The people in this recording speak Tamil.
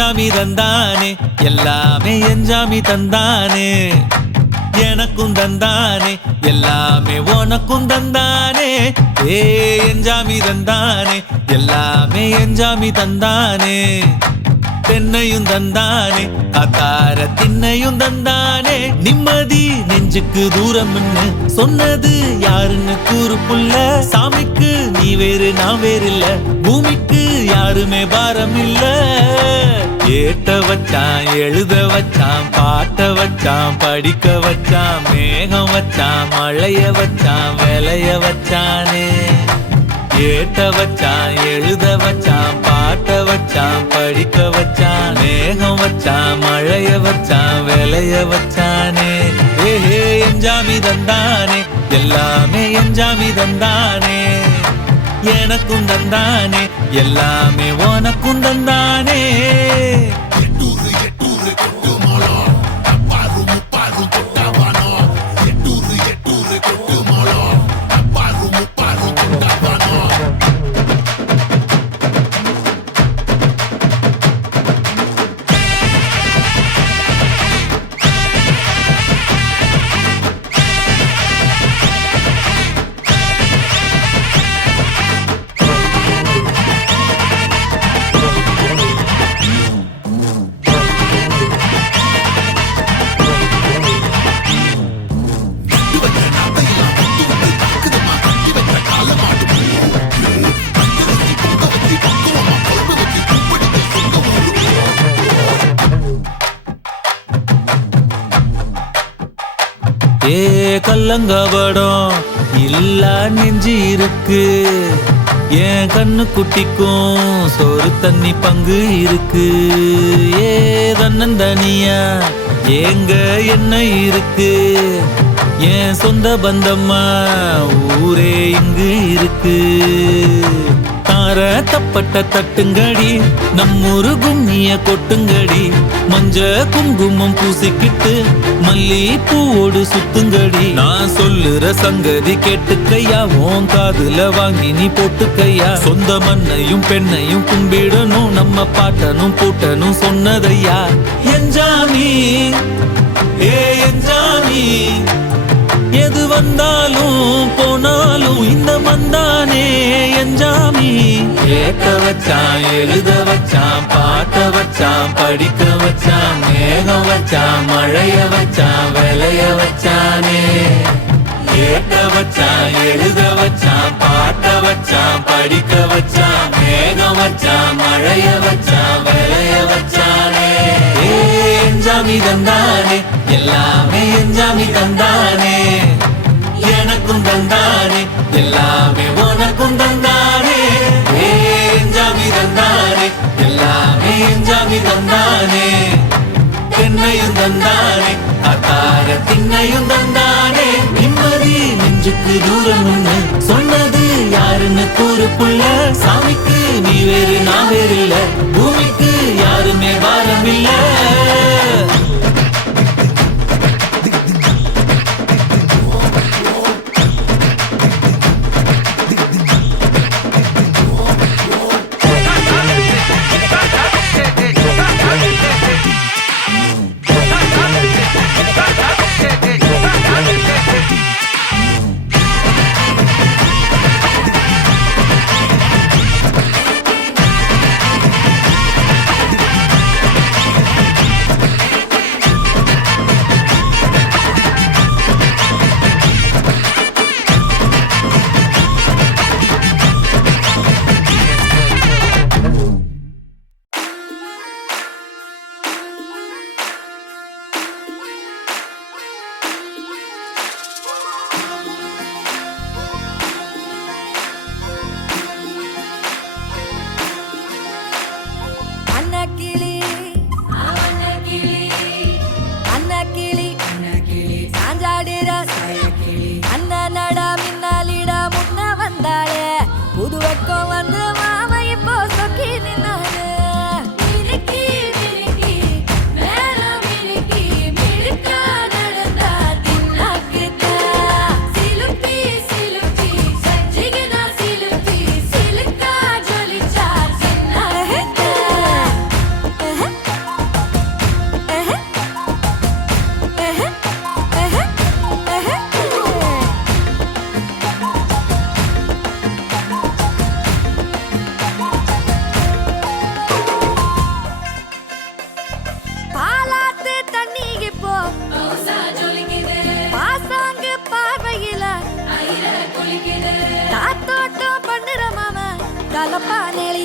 எஞ்சாமி தந்தானே எல்லாமே எஞ்சாமி தந்தானே எனக்கும் தந்தானே எல்லாமே உனக்கும் தந்தானே ஏ எஞ்சாமி தந்தானே எல்லாமே எஞ்சாமி தந்தானே தென்னையும் தந்தானே அத்தார திண்ணையும் தந்தானே நிம்மதி நெஞ்சுக்கு தூரம்னு சொன்னது யாருன்னு கூறு புள்ள சாமிக்கு நீ வேறு நான் வேறு இல்ல பூமிக்கு யாருமே பாரம் இல்ல ஏட்ட வச்சான் எழுத வச்சான் பாட்ட வச்சான் படிக்க வச்சான் மேகம் வச்சான் மழைய வச்சான் விளைய வச்சானே ஏட்ட வச்சான் எழுத வச்சான் பாட்ட வச்சான் படிக்க வச்சான் மேகம் வச்சான் மழைய வச்சான் விளைய வச்சானே ஏஹே எஞ்சாமி தந்தானே எல்லாமே எஞ்சாமி தந்தானே எனக்கும் தந்தானே எல்லாமே உனக்கும் தந்தானே ஏ கல்லங்கபடம் இல்ல நெஞ்சு இருக்கு என் கண்ணு குட்டிக்கும் சோறு தண்ணி பங்கு இருக்கு ஏ தன்னந்தனியா ஏங்க என்ன இருக்கு என் சொந்த பந்தம்மா ஊரே இங்கு இருக்கு தார தப்பட்ட தட்டுங்கடி நம்மூரு கும்மிய கொட்டுங்கடி மஞ்ச குங்குமம் பூசிக்கிட்டு மல்லி பூவோடு சுத்துங்கடி நான் சொல்லுற சங்கதி கேட்டுக்கையா உன் காதுல வாங்கி நீ போட்டுக்கையா சொந்த மண்ணையும் பெண்ணையும் கும்பிடணும் நம்ம பாட்டனும் பூட்டனும் சொன்னதையா எஞ்சாமி ஏ எஞ்சாமி எது வந்தாலும் போனாலும் இந்த மந்தானே எஞ்சாமி கேட்க வச்சான் எழுத வச்சான் பாட்ட வச்சான் படிக்க வச்சான் மேகம் வச்சான் மழைய வச்சான் விளைய வச்சானே கேட்க வச்சான் எழுத வச்சான் பாட்ட வச்சான் படிக்க வச்சான் மேகம் வச்சான் மழைய வச்சான் விளைய வச்சானே எஞ்சாமி தந்தானே எல்லாமே எஞ்சாமி தந்தானே எனக்கும் தந்தானே எல்லாமே உனக்கும் தந்தானே எஞ்சாமி தந்தானே எல்லாமே எஞ்சாமி தந்தானே தென்னையும் தந்தானே அத்தார திண்ணையும் தந்தானே நிம்மதி நெஞ்சுக்கு தூரம்னு சொன்னது யாருன்னு கூறு புள்ள சாமிக்கு நீ வேறு நான் வேறு இல்ல பூமிக்கு யாருமே பாரம் இல்ல கலப்பா நெளி